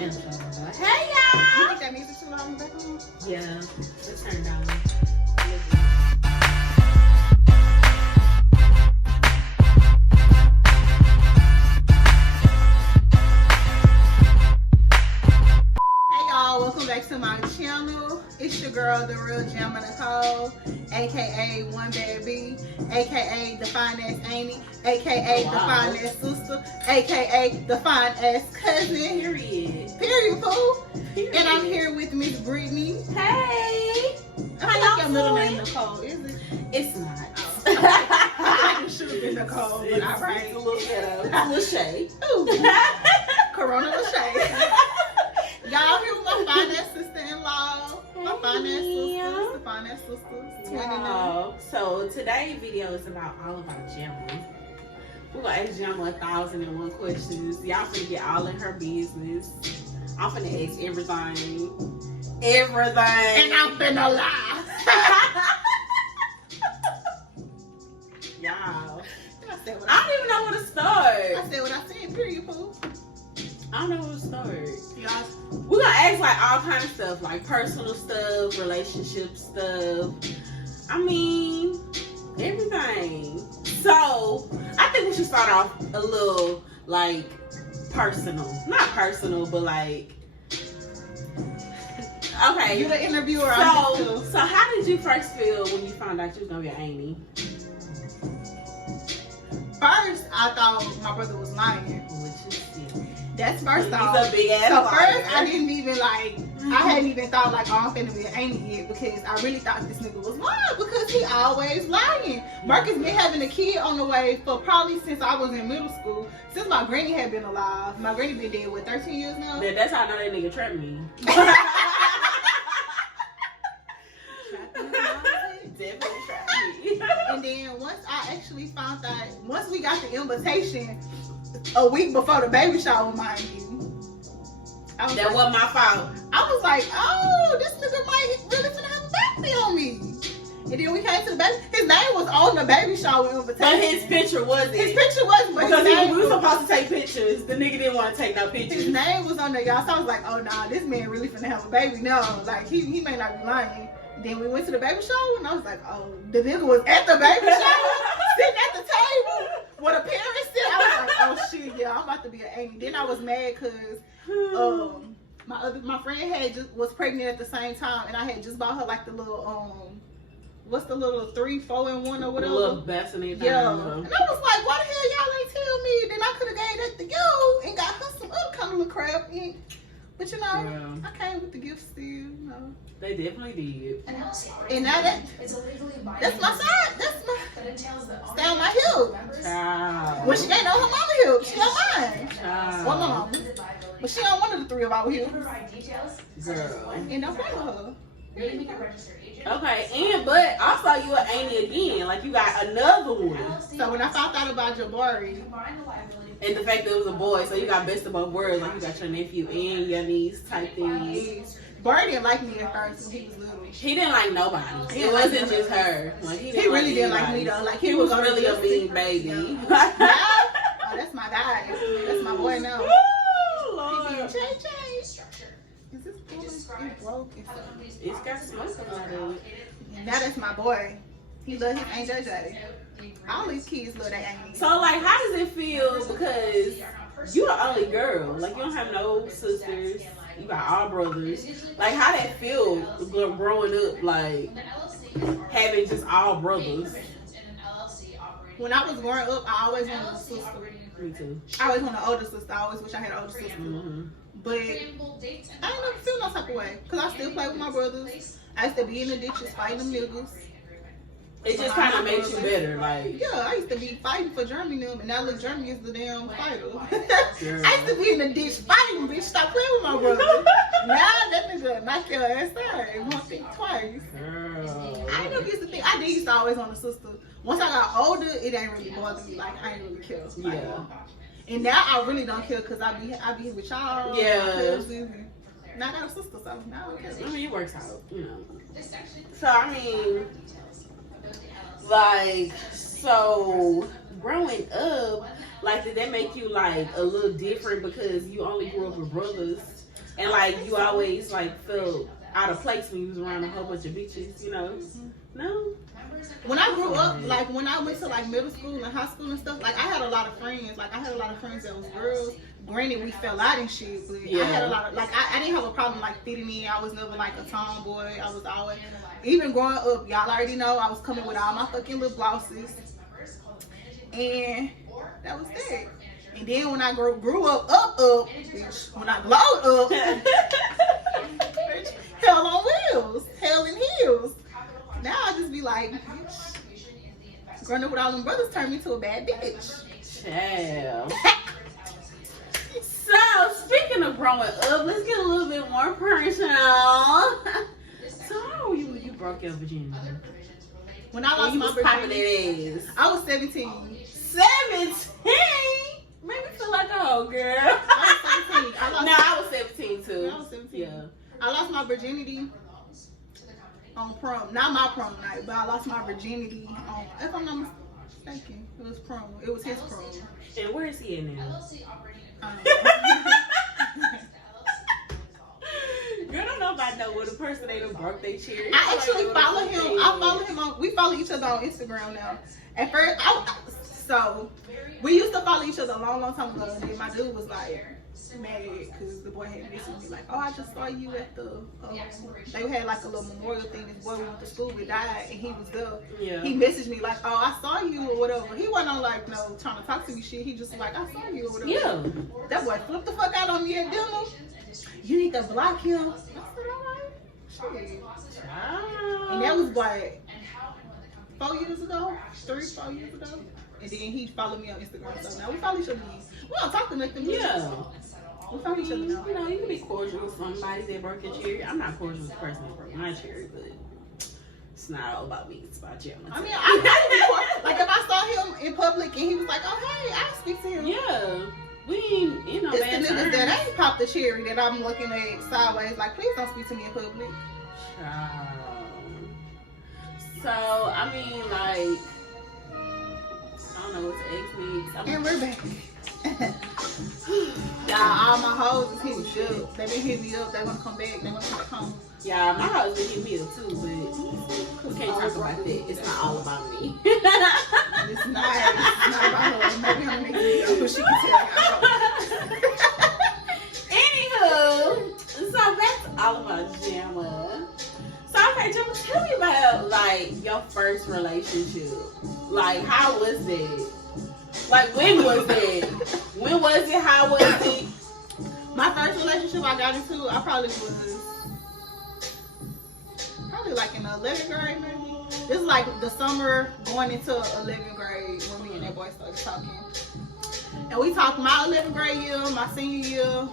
Hey y'all! You think that music too loud in the background? Yeah, let's turn it down. Hey y'all, welcome back to my channel. It's your girl, the real Jamma Nicole, aka One Bad B, aka the fine ass Amy, aka the fine ass sister, aka the fine ass cousin. Period. Period, fool. Period. And I'm here with Miss Brittany. Hey! I feel like your middle name Nicole, is it? It's not. I think it should have been Nicole, but It's alright. a little better. A little shade. Ooh. Corona Lachey. Y'all here with my finance sister-in-law. My finance sisters, the finance sisters. 29. Wow. So today's video is about all of our Jamma. We're gonna ask Jamma 1,001 questions. Y'all finna get all in her business. I'm finna ask everything. Everything. And I'm finna lie. Y'all. I said what I don't even know where to start. I said what I said, period, fool. I don't know where to start. Y'all. We're gonna ask like all kind of stuff, like personal stuff, relationship stuff. I mean, everything. So I think we should start off a little like personal. Not personal, but like okay. You the interviewer. I'm just So how did you first feel when you found out you was gonna be an Amy? First, I thought my brother was lying. Which is silly. That's first He's off. a big ass So liar. first, I didn't even like. I hadn't even thought like, oh, I'm finna be an Amy yet, because I really thought this nigga was lying, because he always lying. Marcus been having a kid on the way for probably since I was in middle school. Since my granny had been alive. My granny been dead, what, 13 years now? That's how I know that nigga trapped me. Definitely trapped me. And then once I actually found out, once we got the invitation a week before the baby shower, mind you, I was That like, wasn't my fault. I was like, oh, this nigga might really finna have a baby on me. And then we came to the baby. His name was on the baby shower invitation. But his picture wasn't. His picture wasn't, but Because his name we were supposed to take pictures. The nigga didn't want to take no pictures. his name was on there, y'all. So I was like, oh nah, this man really finna have a baby. No, like he may not be lying. Then we went to the baby shower, and I was like, oh, the nigga was at the baby shower, sitting at the table with a parent sitting. I was like, oh shit, yeah, I'm about to be an Amy. Then I was mad because my friend was pregnant at the same time, and I had just bought her like the little what's the little 3, 4 in 1 or whatever. The little bassinet. Yeah. And I was like, why the hell y'all ain't tell me? Then I could have gave that to you and got her some other kind of little crap. But you know, Yeah. I came with the gift still, you know. They definitely did. And now that's my side. That's my stay on my hip. Child. Well, she ain't on her mama hip. She on mine. Child. Well, my mama. But she on one of the 3 of our hips. Girl. And don't play with her. Okay, but also you an Amy again. Like you got another one. So when I found out about Jabari, And the fact that it was a boy, so you got best of both worlds. Like you got your nephew and your niece type things. Barry didn't like me at first when he was little. He didn't like nobody. It wasn't just her. Like, He really didn't like me though. Like He was really a mean baby. Yeah. Oh, that's my guy. That's my boy now. Woo, Lord. He did change. Is this cool? It's broke. It's got smoke on it. Now that's my boy. He love his Aunt JJ. All these kids love their Aunt. So, like, how does it feel? Because you the only girl. Like, you don't have no sisters. You got all brothers. Like, how that feel growing up, like, having just all brothers? When I was growing up, I always wanted a sister. Me too. I always wanted an older sister. I always wish I had an older sister. Mm-hmm. But I ain't never feel no type of way. Because I still play with my brothers. I used to be in the ditches fighting them niggas. It just kind of makes you better, like. Yeah, I used to be fighting for Germany now, and now look, Germany is the damn fighter. Girl. I used to be in the ditch fighting, bitch. Stop playing with my brother. Now that nigga knock your ass out. Won't think twice. Girl. I never used to think. I did used to always want a sister. Once I got older, it ain't really bother me. Like I ain't really care. Like, Yeah. And now I really don't care because I be here with y'all. Yeah. My cousins. Now I got a sister, so now I don't care. I mean, it works out, you know. So, I mean, like, so growing up, like, did that make you like a little different because you only grew up with brothers? And like you always like felt out of place when you was around a whole bunch of bitches, you know? No. When I grew up, like when I went to like middle school and high school and stuff, like I had a lot of friends. Like I had a lot of friends that was girls. Granted, we fell out and shit, but I had a lot of, like, I didn't have a problem like fitting in. I was never like a tomboy. I was always, even growing up, y'all already know I was coming with all my fucking lip glosses. And that was that. And then when I grew up, bitch, when I glowed up, bitch, hell on wheels, hell in heels. Now I just be like, bitch, growing up with all them brothers turned me to a bad bitch. Child. So, speaking of growing up, let's get a little bit more personal. So, how old were you when you broke your virginity? When I lost my virginity, I was 17. 17? Made me feel like an old girl. I was 17. I was 17 too. I was 17. Yeah. I lost my virginity on prom. Not my prom night, but I lost my virginity on, if I'm not mistaken, it was prom. It was his prom. And where is he at now? Girl, I don't know if I know what a person they done broke their cherry. I actually follow him. I follow him on. We follow each other on Instagram now. At first, so we used to follow each other a long time ago. And then my dude was like mad because the boy had messaged me like, "Oh, I just saw you at the." They had like a little memorial thing. This boy we went to school with died, and he was there. Yeah. He messaged me like, "Oh, I saw you" or whatever. He wasn't on like no trying to talk to me shit. He just was like, "I saw you" or whatever. Yeah. That boy flipped the fuck out on me at dinner. You need to block him. I said, all right. Shit. And that was like 4 years ago, 3-4 years ago. And then he followed me on Instagram. So now we follow each other. We don't talk to nothing. Yeah. We follow each other now. You know, you can be cordial with somebody that broke your cherry. I'm not cordial with the person that broke my cherry, but it's not all about me. It's about you. I mean, I like if I saw him in public and he was like, "Oh hey, I speak to him." Yeah. We ain't in no it's bad the niggas terms. that ain't popped the cherry that I'm looking at sideways. Like, please don't speak to me in public. So, I mean, like, I don't know what to ask me. And we're back. Y'all, all my hoes is hitting me up. They been hitting me up. They want to come back. They want to come back home. Yeah, my house been hitting me up too, but we can't talk about that. It's not all about me. It's not about her. Maybe her next video, but she can tell y'all. Anywho, so that's all about Jamma. So, okay, Jamma, tell me about, like, your first relationship. Like, how was it? Like, when was it? When was it? How was it? My first relationship I got into, I probably like in the 11th grade, maybe. This is like the summer going into 11th grade when me and that boy started talking. And we talked my 11th grade year, my senior year. No,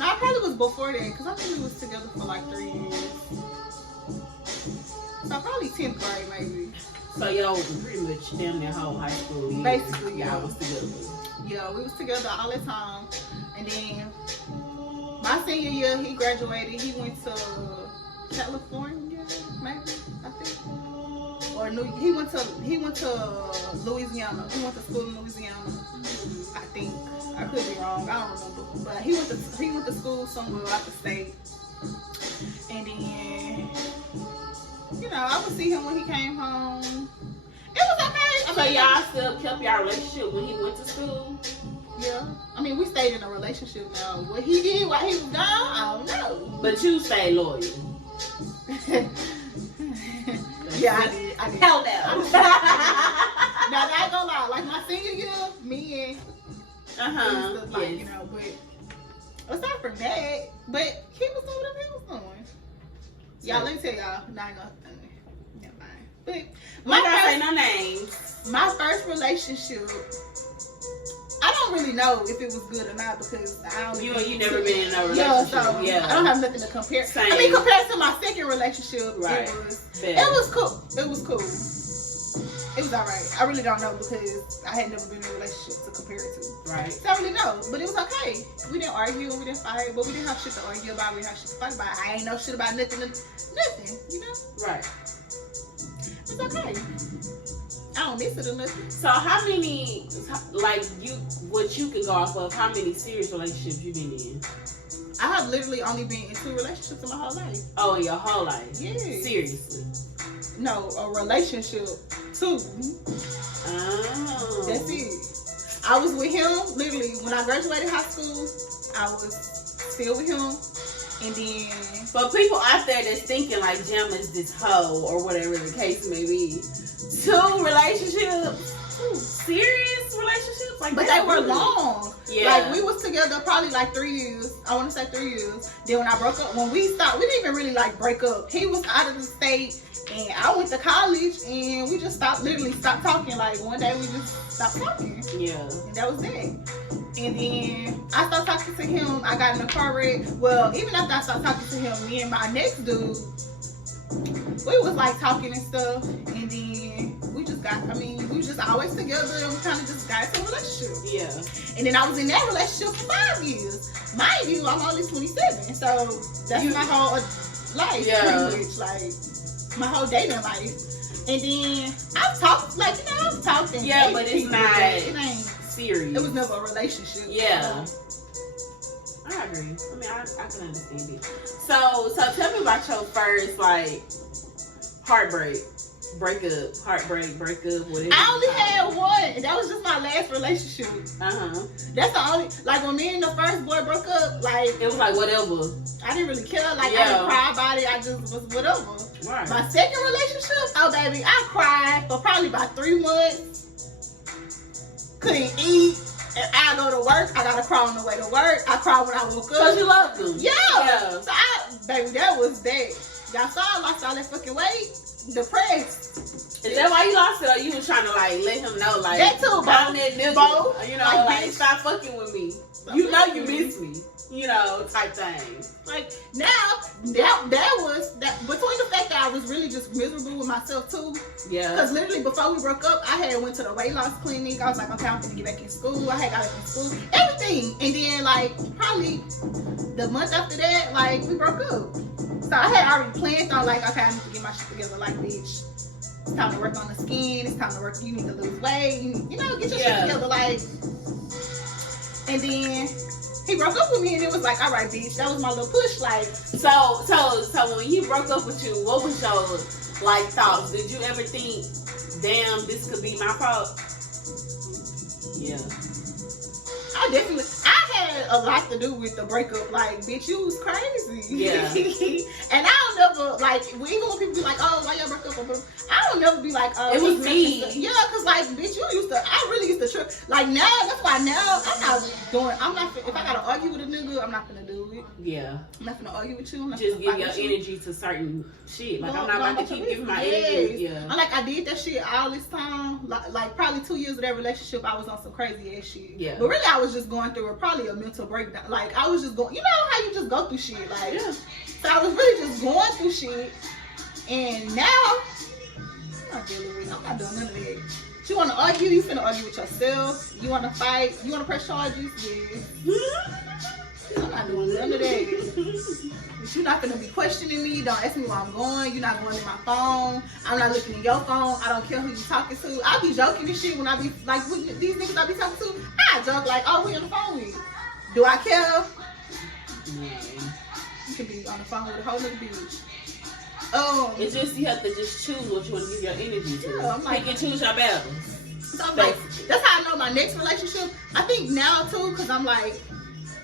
I probably was before that because I think we was together for like 3 years. So probably 10th grade, maybe. So y'all was pretty much down their whole high school year. Basically, y'all was together. Yeah, we was together all the time. And then my senior year, he graduated. He went to California, maybe, I think. Or he went to Louisiana. He went to school in Louisiana, I think. I could be wrong. I don't remember. But he went to school somewhere out the state. And then, you know, I would see him when he came home. It was okay. So y'all still kept y'all relationship when he went to school? Yeah. I mean, we stayed in a relationship now. What he did while he was gone, I don't know. But you stayed loyal. Yeah, I did. Hell no. Now, I ain't gonna lie. Like my senior year, me and like, yes. you know, but aside from that, but he was doing whatever he was doing. Y'all, let me tell y'all. Nah, never mind. But my first, say no names. My first relationship, I don't really know if it was good or not because I don't. You never been in a relationship. Yeah, so I don't have nothing to compare. Same. I mean, compared to my second relationship, right. it was cool. It was cool. It was alright. I really don't know because I had never been in a relationship to compare it to. Right. So I don't really know, but it was okay. We didn't argue, we didn't fight, but we didn't have shit to argue about. We didn't have shit to fight about. I ain't know shit about nothing, you know. Right. It's okay. I don't miss it or nothing. So how many, like what you can go off of? How many serious relationships you been in? I have literally only been in 2 relationships in my whole life. Oh, your whole life? Yeah. Seriously? No, a relationship 2. Oh. That's it. I was with him literally when I graduated high school. I was still with him, and then. But people out there that's thinking like Jam is this hoe or whatever the case may be. 2 relationships, 2 serious relationships, like. But they were long. Yeah. Like we was together probably like 3 years. I want to say 3 years. Then when I broke up, when we stopped, we didn't even really like break up. He was out of the state. And I went to college, and we just literally stopped talking. Like, one day we just stopped talking. Yeah. And that was it. And then I started talking to him. I got in a car wreck. Well, even after I started talking to him, me and my next dude, we was like talking and stuff. And then we was just always together, and we kind of just got into a relationship. Yeah. And then I was in that relationship for 5 years. Mind you, I'm only 27. So that's my whole life, pretty much. Like, my whole dating life. And then I've talked, like, I've talked and yeah, but it's not it ain't serious. It was never a relationship. Yeah. I agree. I mean, I can understand it. So tell me about your first, like, heartbreak, breakup, heartbreak, breakup, whatever. I only had one, and that was just my last relationship. That's the only, like, when me and the first boy broke up, like, it was like whatever. I didn't really care. Like, I didn't cry about it. I just was whatever. Right. My second relationship, oh baby, I cried for probably about 3 months. Couldn't eat. And I go to work, I gotta cry on the way to work. I cry when I woke up. Cause you love them. Yeah. So baby, that was that. Y'all saw I lost all that fucking weight. Depressed. Is that why you lost it, or you was trying to like let him know, like, that too, that nigga, both. you know, like stop fucking with me. You know you miss me. You know, type thing. Like, now, that was, between the fact that I was really just miserable with myself too. Yeah. Because literally before we broke up, I had went to the weight loss clinic. I was like, okay, I'm gonna get back in school. I had got back in school. Everything. And then, like, probably the month after that, like, we broke up. So I had already planned on, like, okay, I need to get my shit together. Like, bitch, it's time to work on the skin. It's time to work, you need to lose weight. You know, get your shit together. Like, and then he broke up with me, and it was like, all right, bitch, that was my little push. Like, so when he broke up with you, what was your like thoughts? Did you ever think, damn, this could be my fault? Yeah. I had a lot to do with the breakup. Like, bitch, you was crazy. Yeah. And I don't never, like, even when people be like, oh, why y'all broke up? I don't never be like, oh, it was me. Yeah, because, like, bitch, I really used to trip. Like, now, that's why now, if I gotta argue with a nigga, I'm not gonna do it. Yeah. I'm not gonna argue with you. Just give your energy to certain shit. Like, I'm not about to keep giving my energy. Yeah. I'm like, I did that shit all this time. Like, probably 2 years of that relationship, I was on some crazy ass shit. Yeah. But really, I was just going through probably a mental breakdown. Like, I was just going, you know how you just go through shit. Like, yeah. So I was really just going through shit. And now, I'm not dealing with it. I'm not doing none of that. You want to argue? You finna argue with yourself. You want to fight? You want to press charges? Yeah. I'm not doing none of that. But you're not gonna be questioning me. Don't ask me where I'm going. You're not going in my phone. I'm not looking in your phone. I don't care who you talking to. I be joking and shit when I be like with these niggas I be talking to. I joke like, oh, we on the phone with you. Do I care? No. You can be on the phone with a whole nigga bitch. It's just you have to just choose what you want to give your energy to. Yeah, I'm like, pick and choose your battles. So I'm like, that's how I know my next relationship. I think now too, cause I'm like,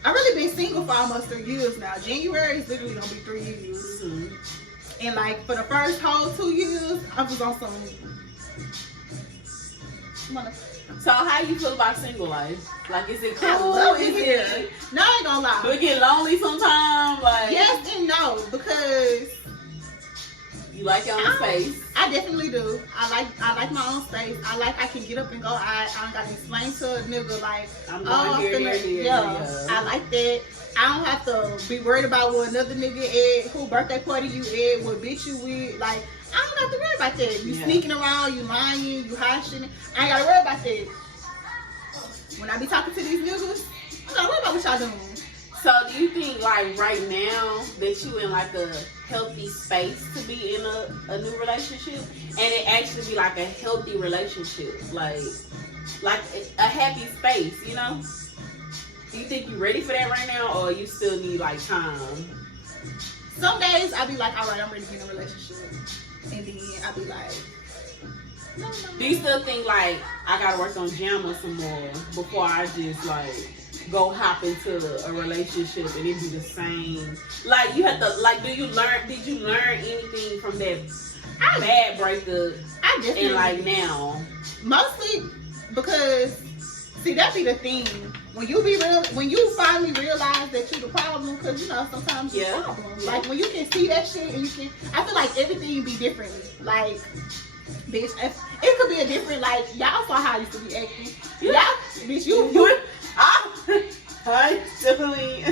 I've really been single for almost 3 years now. January is literally gonna be 3 years. Mm-hmm. And like for the first whole 2 years, I was on some. So how you feel about single life? Like, is it cool? I love it here. No, I ain't gonna lie. Do it get lonely sometimes? Like, yes and no, because you like your own space. I definitely do. I like my own space. I can get up and go. I don't gotta explain to a nigga like, I'm going here. Yeah, I like that. I don't have to be worried about what another nigga at, who birthday party you at, what bitch you with. Like, I don't have to worry about that. You sneaking around, you lying, you hiding. I ain't gotta worry about that. When I be talking to these niggas, I gotta worry about what y'all doing. So do you think like right now that you in like a healthy space to be in a new relationship, and it actually be like a healthy relationship, like a happy space, you know? Do you think you're ready for that right now, or you still need like time? Some days I be like, all right, I'm ready to get in a relationship, and then I be like, no. Do you still think like I gotta work on Jamma some more before I just like go hop into a relationship and it be the same? Like you have to like, did you learn anything from that bad breakup? I definitely and like now, mostly because see that be the thing. When you finally realize that you're the problem, because you know sometimes you're the problem. Yeah. Like when you can see that shit and you can, I feel like everything be differently. Like, bitch, it could be a different. Like y'all saw how I used to be acting. Yeah. Y'all, bitch, you I definitely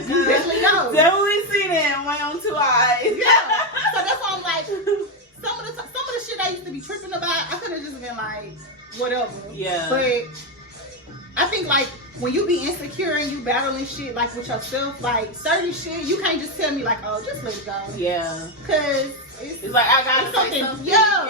know. Definitely see that in my own two eyes. Yeah. So that's why I'm like, some of the shit I used to be tripping about, I could have just been like, whatever. Yeah. But I think like when you be insecure and you battling shit like with yourself, like certain shit, you can't just tell me like, oh, just let it go. Yeah. Cause it's like I gotta say something. Yeah.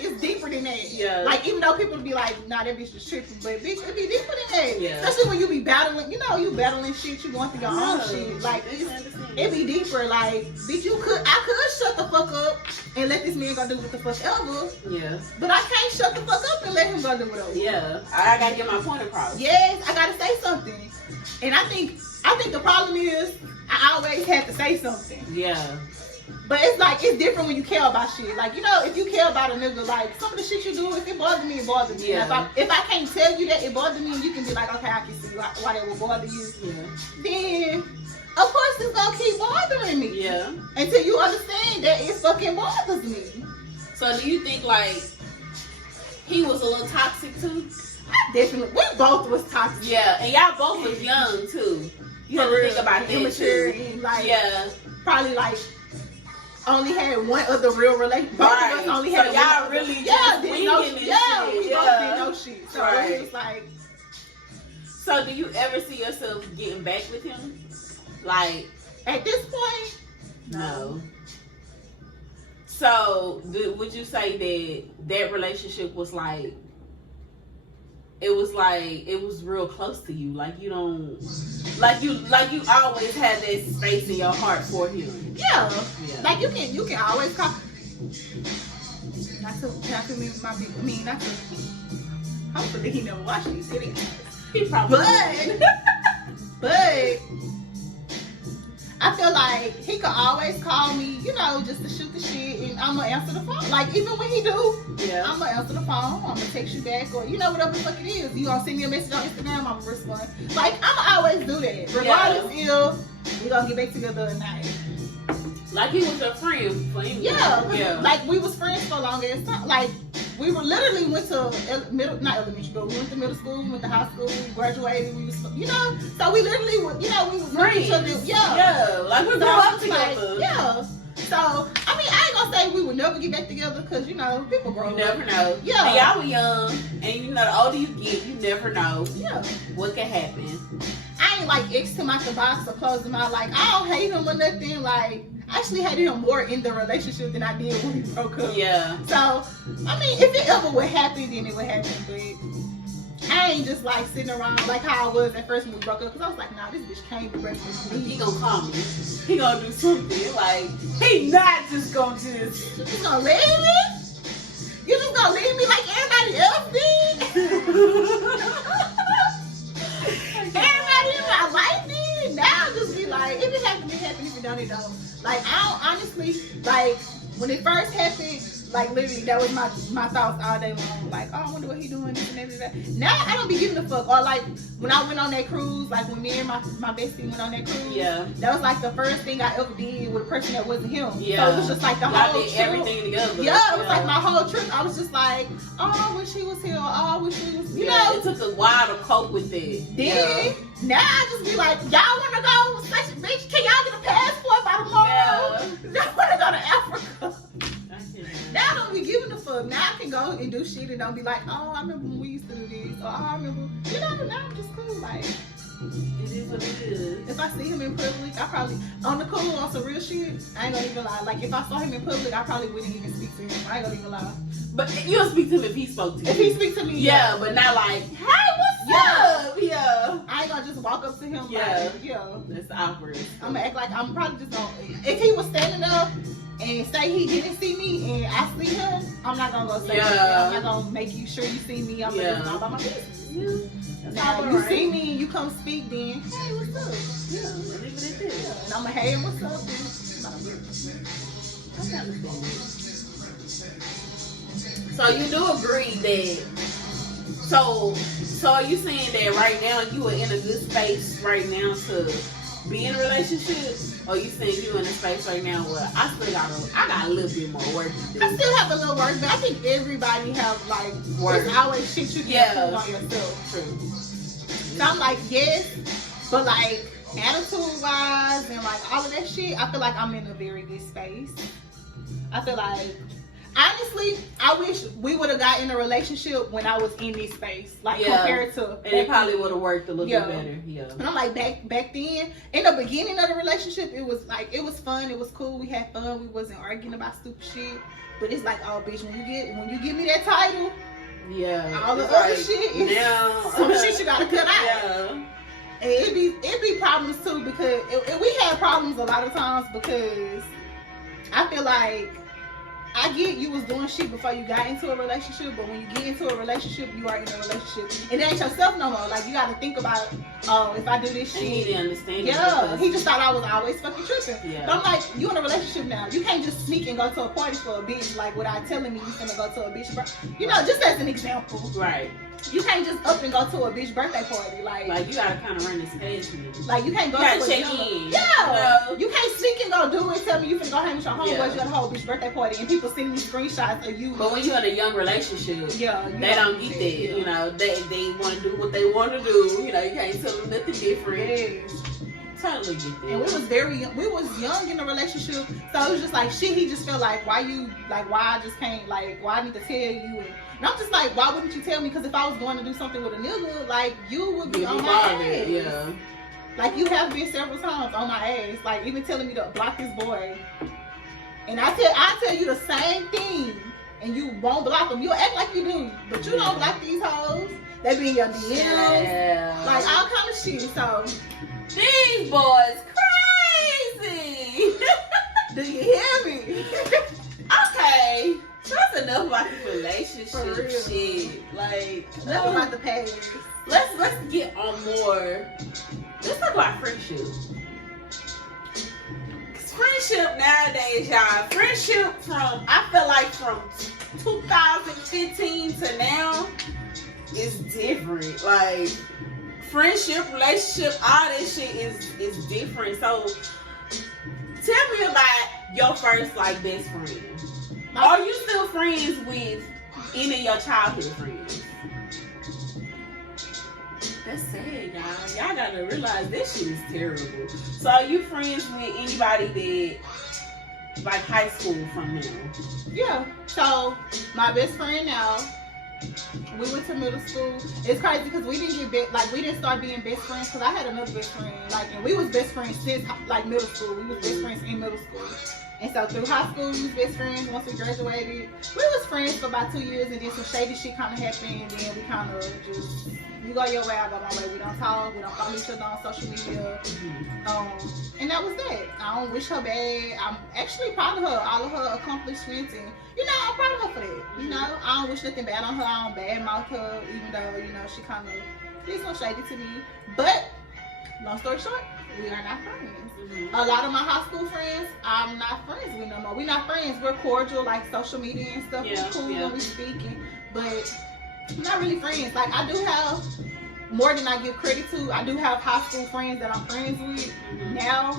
It's deeper than that. Yeah. Like even though people be like, nah, that bitch is tripping, but bitch, it be deeper than that. Yeah. Especially when you be battling, you know, you battling shit, you going through your own shit. Like it be deeper. Like bitch, I could shut the fuck up and let this man go do what the fuck ever. Yeah. But I can't shut the fuck up and let him go do whatever. Yeah. I gotta get my point across. Yes, I gotta say something. And I think the problem is I always had to say something. Yeah. But it's like, it's different when you care about shit. Like, you know, if you care about a nigga, like, some of the shit you do, if it bothers me, it bothers me. Yeah. If I can't tell you that it bothers me, you can be like, okay, I can see why that would bother you. Yeah. Then, of course, it's gonna keep bothering me. Yeah. Until you understand that it fucking bothers me. So do you think, like, he was a little toxic, too? Definitely. We both was toxic. Yeah, and y'all both was young, too. You have to think about that, immature, too. and like, Yeah. probably like only had one other real relationship. Both of us only had y'all really didn't know shit. shit. Yeah, we both didn't know shit. So Right. it was like. So do you ever see yourself getting back with him? Like, At this point, no. So would you say that relationship was like, it was real close to you? Like you don't, like you always had that space in your heart for him. yeah. Yeah. Like you can always call. Not to me, not to. Hopefully he never watched these videos. He probably. But I feel like he could always call me, you know, just to shoot the shit, and I'm gonna answer the phone. Like even when he do, Yeah. I'm gonna answer the phone. I'm gonna text you back, or you know whatever the fuck it is. You gonna send me a message on Instagram, I'm gonna respond. Like I'm always do that, regardless if we gonna get back together or not. Like he was your friend for him. Yeah. Like we was friends for a long ass time. Like we were literally went to not elementary, but we went to middle school, we went to high school, we graduated, we was, you know, so we literally were, you know, we was with each other. Yeah, like we grew up together. Like, yeah. So, I mean, I ain't gonna say we would never get back together, because, you know, people grow up. You never know. Yeah. And y'all were young, and you know, the older you get, you never know Yeah. what can happen. I ain't like X him out the box or close him out. Like, I don't hate him or nothing. Like, I actually hated him more in the relationship than I did when we broke up. Yeah. So, I mean, if it ever would happen, then it would happen. But I ain't just like sitting around like how I was at first when we broke up. Because I was like, nah, this bitch can't be breaking with me. He gonna call me. He gonna do something. Like, he not just gonna just. You just gonna leave me? You just gonna leave me like everybody else did? Everybody in my life did? Now just be like, if it happen, it happen. If it don't, it don't. Like, I don't honestly, like, when it first happened, like, literally, that was my thoughts all day long. Like, oh, I wonder what he doing, this and that. Now, I don't be giving a fuck. Or, like, when I went on that cruise, like, when me and my bestie went on that cruise, Yeah. that was, like, the first thing I ever did with a person that wasn't him. Yeah. So, it was just, like, the whole did trip. everything together. Yeah, it was, like, my whole trip. I was just like, oh, I wish he was here. Oh, I wish he was, you Yeah, know. it took a while to cope with it. Then, now I just be like, y'all want to go? Such a bitch, can y'all get a passport by tomorrow? Y'all want to go to Africa? Now I don't be giving a fuck. Now I can go and do shit and don't be like, oh, I remember when we used to do this. Or, oh, I remember, you know, now I'm just cool. Like, It is what it is. if I see him in public, I probably, on the cool, on some real shit, I ain't gonna even lie. Like, if I saw him in public, I probably wouldn't even speak to him. I ain't gonna even lie. But you'll speak to him if he spoke to you. If he speak to me, Yeah, but not like, hey, what's up? Yeah. Yeah. I ain't gonna just walk up to him Yeah. like, yeah. That's awkward. I'm gonna act like I'm probably just gonna. If he was standing up and say he didn't see me and I see him, I'm not gonna go say anything. I'm not gonna make you sure you see me. I'm gonna just go about my business. Yeah. Now you see me and you come speak, then hey, what's up? Yeah, leave it at that. Yeah. And I'm like, hey, what's up? I understand. So you do agree that? So are you saying that right now you are in a good space right now to be in a relationship, or you saying you in a space right now where I got a little bit more work to do? I still have a little work, but I think everybody have like Work. there's always shit you can improve on yourself. True. So I'm like, yes, but like attitude wise and like all of that shit, I feel like I'm in a very good space. I feel like, honestly, I wish we would have got in a relationship when I was in this space, like compared to. And it probably would have worked a little bit better. Yeah. And I'm like back then, in the beginning of the relationship, it was fun, it was cool, we had fun, we wasn't arguing about stupid shit. But it's like, oh bitch, when you give me that title, yeah, all the other shit is some shit you gotta cut out. Yeah. And it'd be problems too, because we had problems a lot of times because I feel like I get you was doing shit before you got into a relationship, but when you get into a relationship, you are in a relationship. And it ain't yourself no more. Like, you gotta think about, oh, if I do this shit. And he didn't understand. Yeah, he just thought I was always fucking tripping. Yeah. But I'm like, you in a relationship now. You can't just sneak and go to a party for a bitch, like, without telling me you finna go to a bitch. You know, just as an example. Right. You can't just up and go to a bitch birthday party. Like you gotta kind of run this past me. Like, you can't go to a check in. Yeah. No. You can't sneak and go do it. Tell me you finna go hang with your homeboys. You got a whole bitch birthday party and people sending me screenshots of you. But when you're in a young relationship, they don't get that. Yeah. You know, they want to do what they want to do. You know, you can't tell them nothing different. Yes. Totally get that. And we was young in a relationship, so it was just like shit. He just felt like why I just can't, like, why I need to tell you. And I'm just like, why wouldn't you tell me? Because if I was going to do something with a nigga, like, you would be on my ass. Yeah. Like, you have been several times on my ass. Like, even telling me to block this boy. And I tell you the same thing, and you won't block them. You'll act like you do, but you don't block these hoes. They be in your DMs. Yeah. Like, all kind of shit. So, these boys crazy. do you hear me? Okay. That's enough about the relationship shit. Like, enough about the past. Let's get on more. Let's talk about friendship. Cause friendship nowadays, y'all. Friendship I feel like from 2015 to now is different. Like, friendship, relationship, all this shit is different. So, tell me about your first like best friend. Are you still friends with any of your childhood friends? That's sad, y'all. Y'all gotta realize this shit is terrible. So are you friends with anybody that, like, high school from now? Yeah. So my best friend now, we went to middle school. It's crazy because we didn't start being best friends because I had another best friend. Like, and we was best friends since like middle school. We was best friends in middle school. And so through high school, we was best friends. Once we graduated, we was friends for about 2 years, and then some shady shit kind of happened, and then we kind of just, you go your way, I go my way. We don't talk, we don't follow each other on social media. And that was that. I don't wish her bad. I'm actually proud of her, all of her accomplishments, and, you know, I'm proud of her for that. You know, I don't wish nothing bad on her. I don't badmouth her, even though, you know, she kind of did some shady to me. But, long story short, we are not friends. A lot of my high school friends, I'm not friends with no more. We're not friends. We're cordial, like social media and stuff. We're cool when we speaking, but I'm not really friends. Like, I do have more than I give credit to. I do have high school friends that I'm friends with now.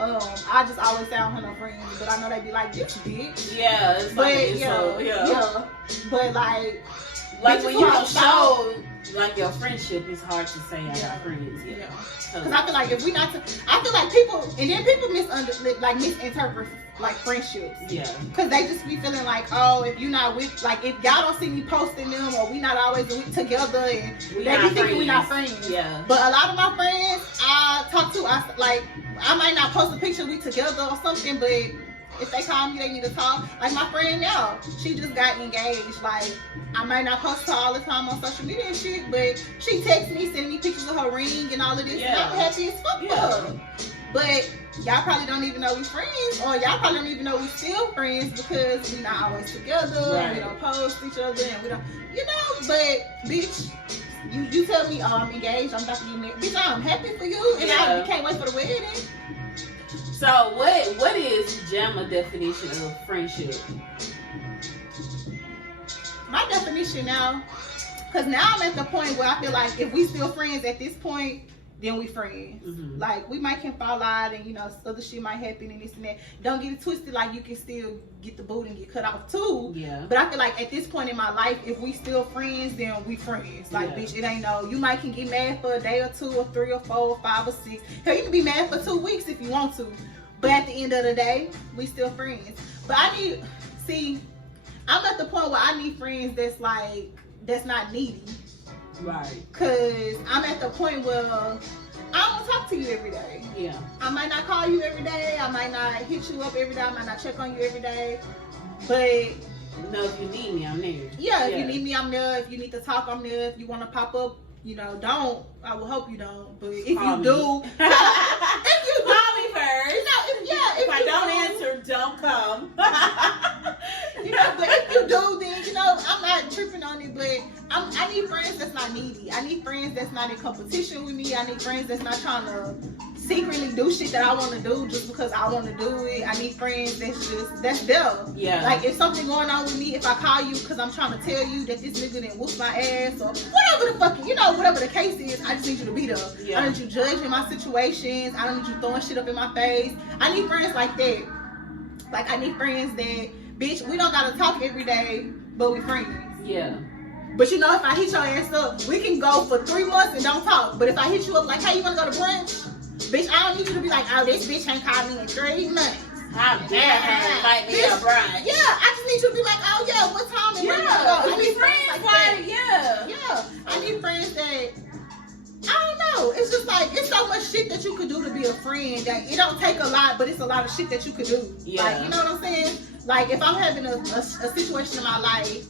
I just always say I don't have no friends, but I know they be like, this bitch. Yeah, it's but like, yeah. But like when you don't show like your friendship, it's hard to say I got friends. Yeah. Because I feel like if we not, I feel like people misinterpret like friendships. Yeah. Because they just be feeling like, oh, if you're not with, like, if y'all don't see me posting them, or we not always together, and they be thinking we not friends. Yeah. But a lot of my friends I talk to, I might not post a picture we together or something, but If they call me, they need to talk. Like my friend now, she just got engaged. Like I might not post her all the time on social media and shit, but she texts me, sending me pictures of her ring and all of this. And I'm happy as fuck for her. But y'all probably don't even know we friends, or y'all probably don't even know we still friends because we not always together. Right. We don't post each other, and we don't, you know. But bitch, you tell me, oh, I'm engaged, I'm about to get married. Bitch, I'm happy for you, and I can't wait for the wedding. So what is Gemma definition of friendship? My definition now, because now I'm at the point where I feel like if we still friends at this point, then we friends. Mm-hmm. Like we might can fall out and other shit might happen and this and that. Don't get it twisted, like you can still get the boot and get cut off too. Yeah. But I feel like at this point in my life, if we still friends, then we friends. Like bitch, it ain't no, you might can get mad for a day or 2 or 3 or 4 or 5 or 6. Hell, you can be mad for 2 weeks if you want to. But at the end of the day, we still friends. But I'm at the point where I need friends that's not needy. Right. Cause I'm at the point where I don't talk to you every day. Yeah. I might not call you every day. I might not hit you up every day. I might not check on you every day. But if you need me, I'm there. Yeah, if you need me, I'm there. If you need to talk, I'm there. If you want to pop up, don't. I will hope you don't. But if you do, if you call me first. If I don't answer, don't come. But if you do, then I'm not tripping on it. But I need friends that's not needy. I need friends that's not in competition with me. I need friends that's not trying to secretly do shit that I want to do just because I want to do it. I need friends that's there. Yeah. Like if something going on with me, if I call you because I'm trying to tell you that this nigga didn't whoop my ass or whatever the fucking, whatever the case is, I just need you to be there. Yeah. I don't need you judging my situations. I don't need you throwing shit up in my face. I need friends like that. Like I need friends that, bitch, we don't gotta talk every day, but we friends. Yeah. But if I hit your ass up, we can go for 3 months and don't talk. But if I hit you up like, hey, you wanna go to brunch? Bitch, I don't need you to be like, oh, this bitch ain't called me in 3 months. How dare her invite me to brunch? Yeah, I just need you to be like, oh yeah, what time and where you go? I need friends like that. Yeah. I need friends that, I don't know. It's just like, it's so much shit that you could do to be a friend that it don't take a lot, but it's a lot of shit that you could do. Yeah. Like, you know what I'm saying? Like, if I'm having a situation in my life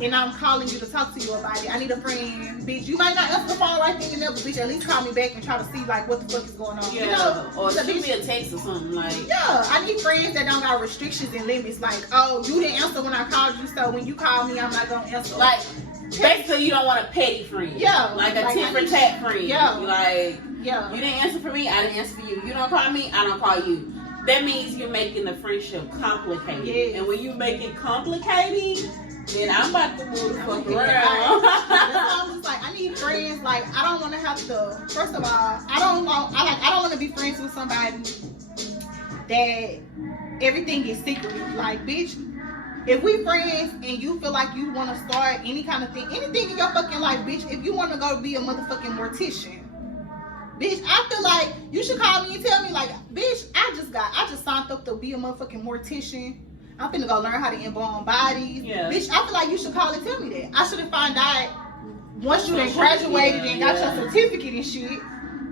and I'm calling you to talk to you about it, I need a friend. Bitch, you might not answer the phone right then and there, but bitch, at least call me back and try to see, like, what the fuck is going on. Yeah. Or shoot me a text or something, like. Yeah, I need friends that don't got restrictions and limits. Like, oh, you didn't answer when I called you, so when you call me, I'm not gonna answer. Like, basically, you don't want a petty friend. Yeah. Like a tit for tat friend. Yeah. Like, you didn't answer for me, I didn't answer for you. You don't call me, I don't call you. That means you're making the friendship complicated. Yes. And when you make it complicated, then I'm about to move the fuck around. That's why I'm just like, I need friends. Like, I don't want to have to. First of all, I don't want to be friends with somebody that everything is secret. Like, bitch, if we friends and you feel like you want to start any kind of thing, anything in your fucking life, bitch, if you want to go be a motherfucking mortician, bitch, I feel like you should call me and tell me, like, bitch, I just signed up to be a motherfucking mortician. I'm finna go learn how to embalm bodies. Yeah. Bitch, I feel like you should call and tell me that. I should have found out once you done graduated and got your certificate and shit,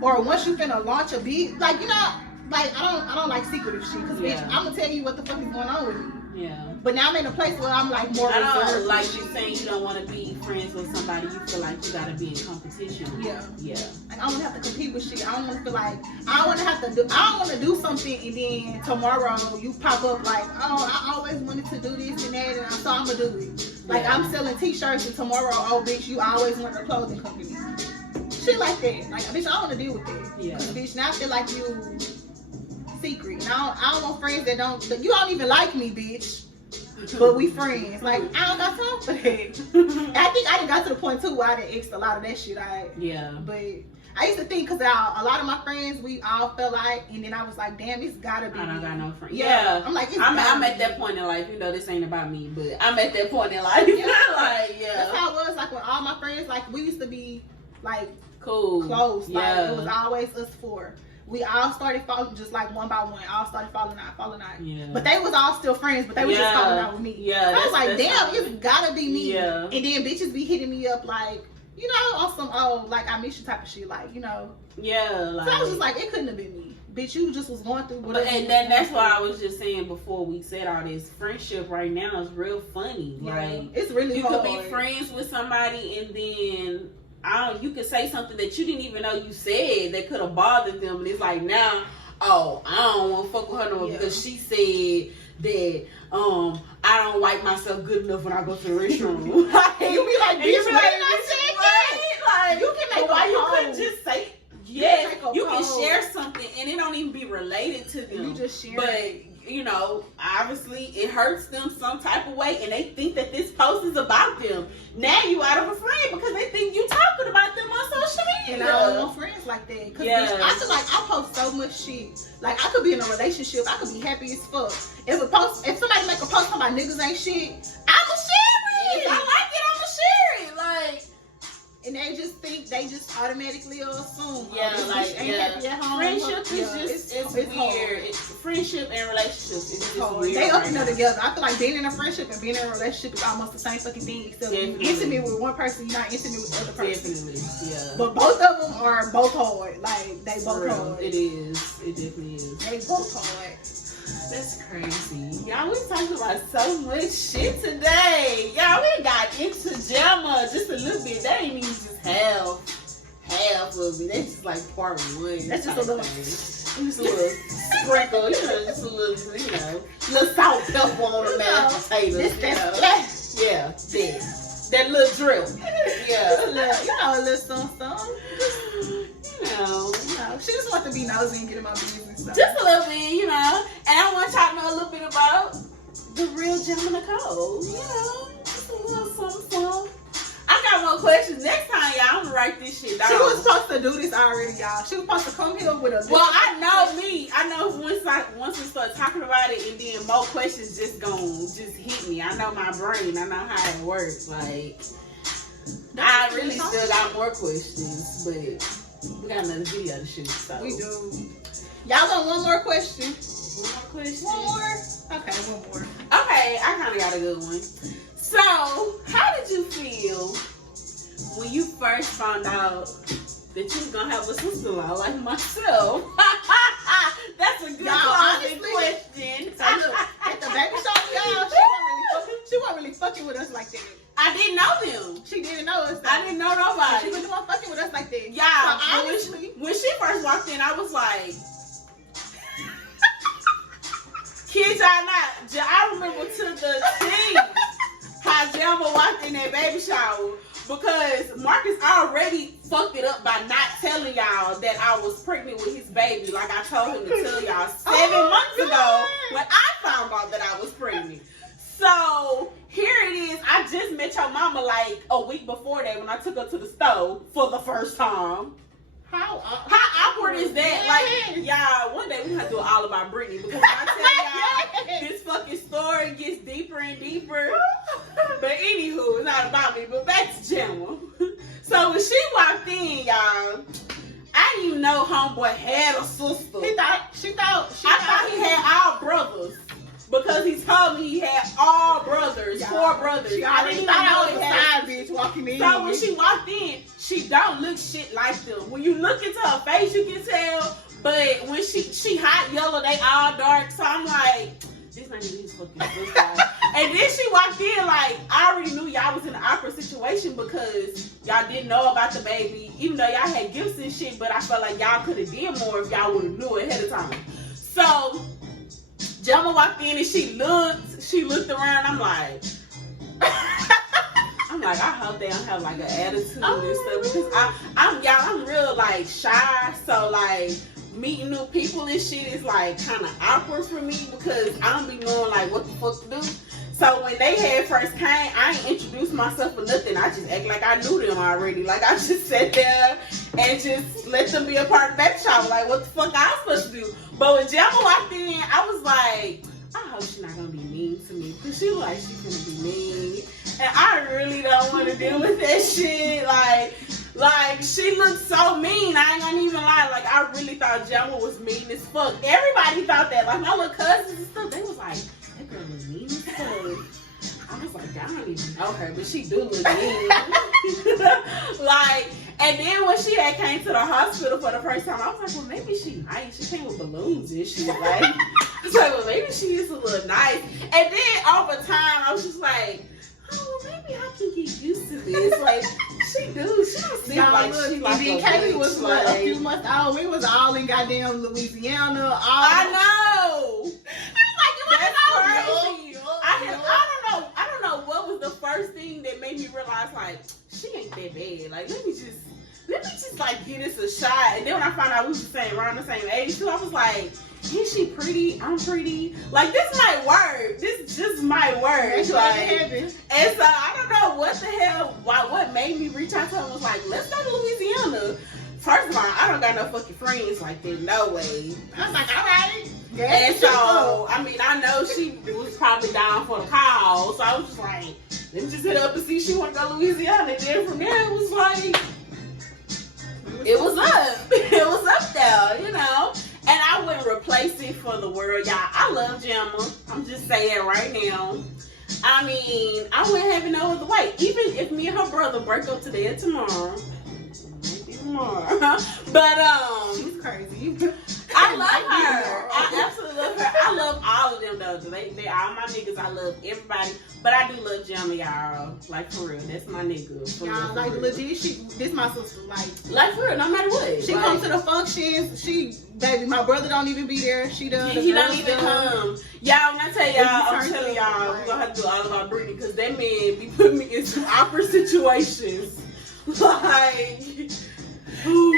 or once you finna launch a beat. Like, like I don't like secretive shit, cause bitch, I'm gonna tell you what the fuck is going on with me. Yeah. But now I'm in a place where I'm like more reserved. I don't like you saying you don't want to be friends with somebody you feel like you gotta be in competition with. Yeah. Yeah. Like I don't want to have to compete with shit. I don't want to feel like I don't want to do something and then tomorrow you pop up like, oh, I always wanted to do this and that, and so I'm gonna do it. Like I'm selling t-shirts and tomorrow, oh bitch, you always want a clothing company. Shit like that. Like bitch, I don't want to deal with that. Yeah. Cause bitch, now I feel like you secret. Now I don't want friends that you don't even like me, bitch. But we friends. Like, I don't got time for that. I think I done got to the point too where I done X'd a lot of that shit out. Yeah. But I used to think, because a lot of my friends, we all felt like, and then I was like, damn, it's gotta be. I don't got no friends. Yeah. I'm like, I'm at that point in life, this ain't about me, but I'm at that point in life. Yeah. Like, yeah. That's how it was. Like, with all my friends, like, we used to be, like, cool, close. Like, it was always us four. We all started falling, just like one by one. All started falling out. Yeah. But they was all still friends, but they was just falling out with me. Yeah. So I was like, damn, it's gotta be me. Yeah. And then bitches be hitting me up like, on some, like, I miss you type of shit. Like, Yeah. Like, so I was just like, it couldn't have been me. bitch, you just was going through whatever. And that's why I was just saying before we said all this, friendship right now is real funny. Yeah, like it's really you hard. could be friends with somebody and then you could say something that you didn't even know you said that could have bothered them, and it's like now, oh, I don't want to fuck with her no more because she said that I don't wipe myself good enough when I go to the restroom. Like, you be like, bitch, when I said that, like, you can make why a you post. couldn't just say. Yes, you can post. share something and it don't even be related to them. You just share. But you know, obviously it hurts them some type of way, and they think that this post is about them. Now you out of a friend because they think you talking about them on social media. And I don't want friends like that. Cause Yeah. I feel like I post so much shit. Like I could be in a relationship, I could be happy as fuck. If somebody make a post about my niggas ain't shit, I'ma share it. If I like it, I'ma share it. Like. And they just think they just automatically assume. Yeah, this like bitch ain't happy at home. friendship is Yeah, just it's weird. Friendship and relationships is just Hard. weird. They up right and now. together. I feel like being in a friendship and being in a relationship is almost the same fucking thing, except when you're Definitely. intimate with one person, you're not intimate with the other person. Definitely, yeah. But both of them are both hard. Like they both For real, hard. it is. It definitely is. They both hard. That's crazy. Y'all, we talking about so much shit today. Y'all, we got into Gemma just a little bit. They ain't even just half of it. That's just like part one. That's just a little. Just a little sprinkle, just a little salt, pepper on the mashed potatoes. This Yeah, that little drip. Yeah. a little something. No. She just wants to be nosy and get in my business. So. Just a little bit, And I want y'all to know a little bit about the real Gemma Nicole. Just a little something. I got more questions. Next time, y'all, I'm gonna write this shit down. She was supposed to do this already, y'all. She was supposed to come here with a. Well, I know once we start talking about it, and then more questions just hit me. I know my brain. I know how it works. Like, I really still got more questions, but we got another video to shoot. So We do. Y'all want one more question? One more question. One more? Okay, one more. Okay, I kind of got a good one. So, how did you feel when you first found out that you was gonna have a sister-in-law like myself? That's a good closing question. So look, at the baby shower, y'all, she wasn't really fucking with us like that. I didn't know them. She didn't know us. I didn't know nobody. She wasn't fucking with us like that. Yeah, So but honestly, when she first walked in, I was like, kids, y'all not. I remember to the T how Gemma walked in that baby shower because Marcus already fucked it up by not telling y'all that I was pregnant with his baby. Like I told him to tell y'all 7 months ago when I found out that I was pregnant. So here it is. I just met your mama like a week before that when I took her to the store for the first time. how awkward is that? Like, y'all, one day we have to do all about Brittany because when I tell y'all this fucking story gets deeper and deeper. But anywho, it's not about me. But back to Gemma. So when she walked in, y'all, I didn't even know homeboy had a sister. I thought he had all brothers. Because he told me he had all brothers, 4 brothers. I didn't even know he had a bitch walking in. So when she walked in, she don't look shit like them. When you look into her face, you can tell. But when she hot yellow, they all dark. So I'm like, this ain't his fucking sister. And then she walked in like, I already knew y'all was in an awkward situation because y'all didn't know about the baby. Even though y'all had gifts and shit, but I felt like y'all could have did more if y'all would have knew ahead of time. So Gemma walked in and she looked around. I'm like, I hope they don't have like an attitude and stuff because I'm real like shy. So like meeting new people and shit is like kind of awkward for me because I don't be knowing like what the fuck to do. So when they had first came, I ain't introduced myself or nothing. I just act like I knew them already. Like I just sat there and just let them be a part of the baby shower. Like what the fuck I was supposed to do? But when Gemma walked in, I was like, I hope she's not gonna be mean to me because she look like she's gonna be mean, and I really don't want to deal with that shit. Like she looked so mean. I ain't gonna even lie. Like I really thought Gemma was mean as fuck. Everybody thought that. Like my little cousins and stuff, they was like, that girl was mean as fuck. I was like, I don't even know her, but she do look mean. Like, And then when she had came to the hospital for the first time, I was like, well, maybe she nice. She came with balloons and shit. Like, I was like, well, maybe she is a little nice. And then over time, I was just like, oh, well, maybe I can get used to this. Like, she don't seem like she like and then Kaylee was like a few months old. We was all in goddamn Louisiana. I know. That's crazy. I don't know what was the first thing that made me realize like she ain't that bad. Like let me just like give this a shot. And then when I found out we was around the same age too, I was like, is she pretty? I'm pretty. Like this might work. This just might work. Like, and so I don't know what the hell. What made me reach out to her was like, let's go to Louisiana. First of all, I don't got no fucking friends like that. No way. I was like, all right. And so, I mean, I know she was probably down for the call. So I was just like, let me just hit up and see if she want to go to Louisiana. And then from there, it was like, it was up. It was up there, you know. And I wouldn't replace it for the world, y'all. I love Gemma. I'm just saying right now. I mean, I wouldn't have it no other way. Even if me and her brother break up today or tomorrow. But she's crazy. I love her. I absolutely love her. I love all of them though. They all my niggas. I love everybody. But I do love Gemma, y'all. Like for real. That's my nigga. Y'all like real. legit, this my sister. Like for real, no matter what. She comes to the functions, baby, my brother don't even be there. She does. He don't even come. Y'all, when I tell y'all, I'm telling y'all, we're gonna have to do all about Britney because that man be putting me in some awkward situations. Like ooh,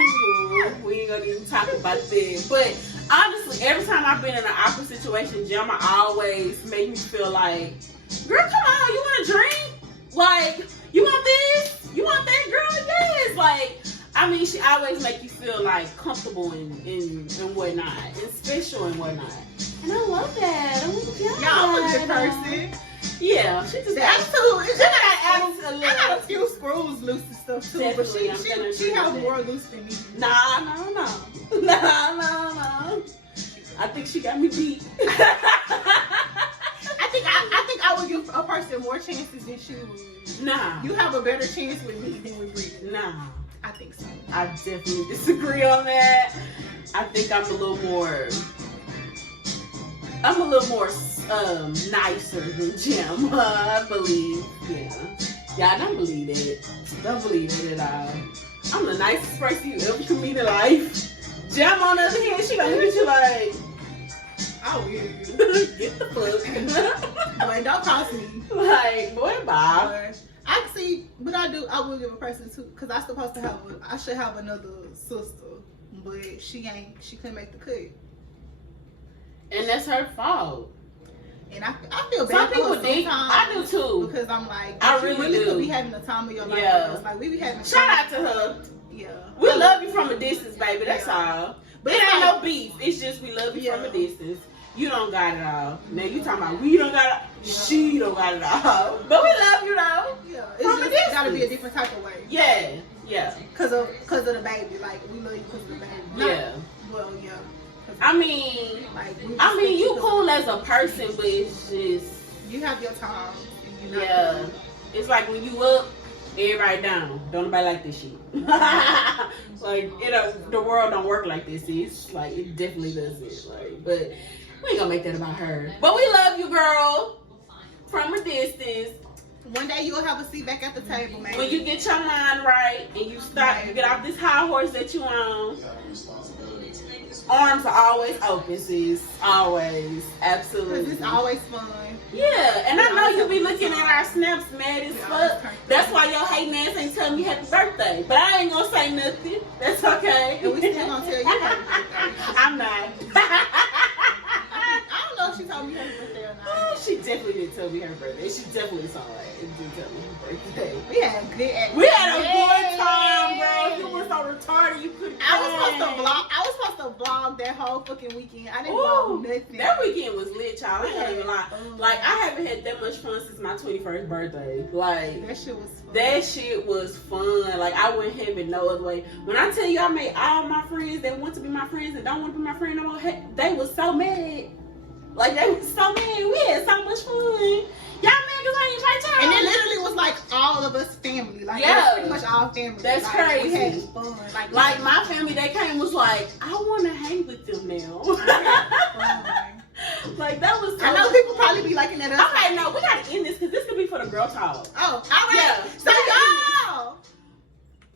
we ain't gonna even talk about that. But honestly, every time I've been in an awkward situation, Gemma always make me feel like, girl, come on, you want a drink? Like, you want this? You want that, girl? Yes. Like, I mean, she always make you feel like comfortable and whatnot, and special and whatnot. And I love that. I'm a good person. Yeah, she just I got a few screws loose and stuff too, definitely, but she has more loose than me. No. I think she got me beat. I think I would give a person more chances than she would. Nah. You have a better chance with me than with Brit. Nah. I think so. I definitely disagree on that. I think I'm a little more nicer than Jim. I believe. Yeah, I don't believe it. Don't believe it at all. I'm the nicest person you ever could meet in life. Jim, on the other hand, she gonna look at you like, I will. Get the fuck. Boy, don't cross me. Like, boy, bye. I see, but I will give a person too, because I should have another sister, but she couldn't make the cut. And that's her fault. And I feel bad. Some people think I do too, because I'm like, I really do. Could be having the time of your life. Yeah. Like we be having. Shout out to her. Yeah. We love you from a distance, baby. That's all. But it ain't no beef. It's just we love you from a distance. You don't got it all. Now you talking about we don't got it. Yeah. She don't got it all. But we love you though. Yeah. It's gotta be a different type of way. Yeah. Yeah. Cause of the baby. Like we love you because of the baby. Yeah. Well, yeah. I mean, you cool as a person, but it's just you have your time. And yeah. It's like when you up, everybody down. Don't nobody like this shit. Like the world don't work like this. It's like it definitely doesn't. Like, but we ain't gonna make that about her. But we love you, girl, from a distance. One day you'll have a seat back at the table, man. When you get your mind right and you stop, you get off this high horse that you on. Arms are always open, sis. Always. Absolutely. Because it's always fun. Yeah, and I know you be looking at our snaps mad as fuck. That's why your hating ass ain't telling me happy birthday. But I ain't gonna say nothing. That's okay. And we still gonna tell you happy birthday. I'm not. I don't know if she told me happy birthday or not. Oh, she definitely didn't tell me her birthday. She definitely saw it. Didn't tell me her birthday. We had a good good time, bro. You were so retarded. You couldn't. I was supposed to vlog that whole fucking weekend. I didn't vlog nothing. That weekend was lit, y'all. I ain't even lie. Like I haven't had that much fun since my 21st birthday. Like that shit was fun. That shit was fun. Like I wouldn't have it no other way. When I tell you I made all my friends that want to be my friends and don't want to be my friend no more, they was so mad. Like, they was so mad. We had so much fun. Y'all mad because I invite y'all. And it literally was like all of us family. Like, Yeah. it was pretty much all family. That's like, crazy. We had fun. Like my family, they came was like, I want to hang with them now. Like, that was so I know people probably be liking that. Okay, no, we got to end this because this could be for the girl talk. Oh, all right. Yeah. So, y'all,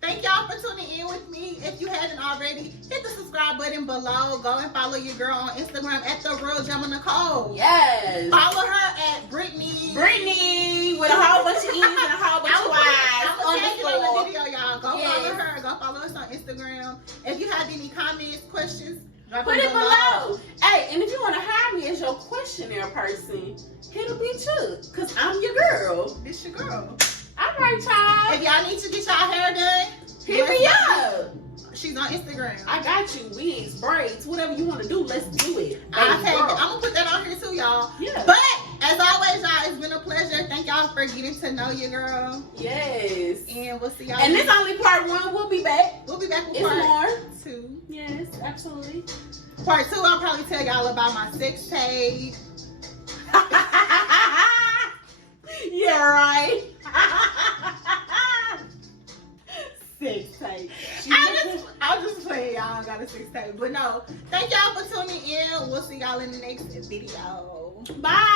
thank y'all for tuning in with me. If you haven't already, hit the subscribe button below. Go and follow your girl on Instagram at The Real Gemma Nicole. Yes. Follow her at Brittany with a whole bunch of E's and a whole bunch of Y's. I'm tag it on the video, y'all. Go Yes. follow her. Go follow us on Instagram. If you have any comments, questions, drop Put them it below. Hey, and if you want to hire me as your questionnaire person, hit a bitch up, because I'm your girl. This your girl. All right, y'all. If y'all need to get y'all hair done, Hit me up. She's on Instagram. I got you. Wigs, braids, whatever you want to do, let's do it. I'm Baby girl. gonna put that on here too, y'all. Yeah. But as always, y'all, it's been a pleasure. Thank y'all for getting to know your girl. Yes. And we'll see y'all. And this only part 1. We'll be back. We'll be back with It's part more. 2. Yes, absolutely. Part 2, I'll probably tell y'all about my sex tape. Yeah, right. Sex tape. I'll just play y'all got a sex tape. But no, thank y'all for tuning in. We'll see y'all in the next video. Bye.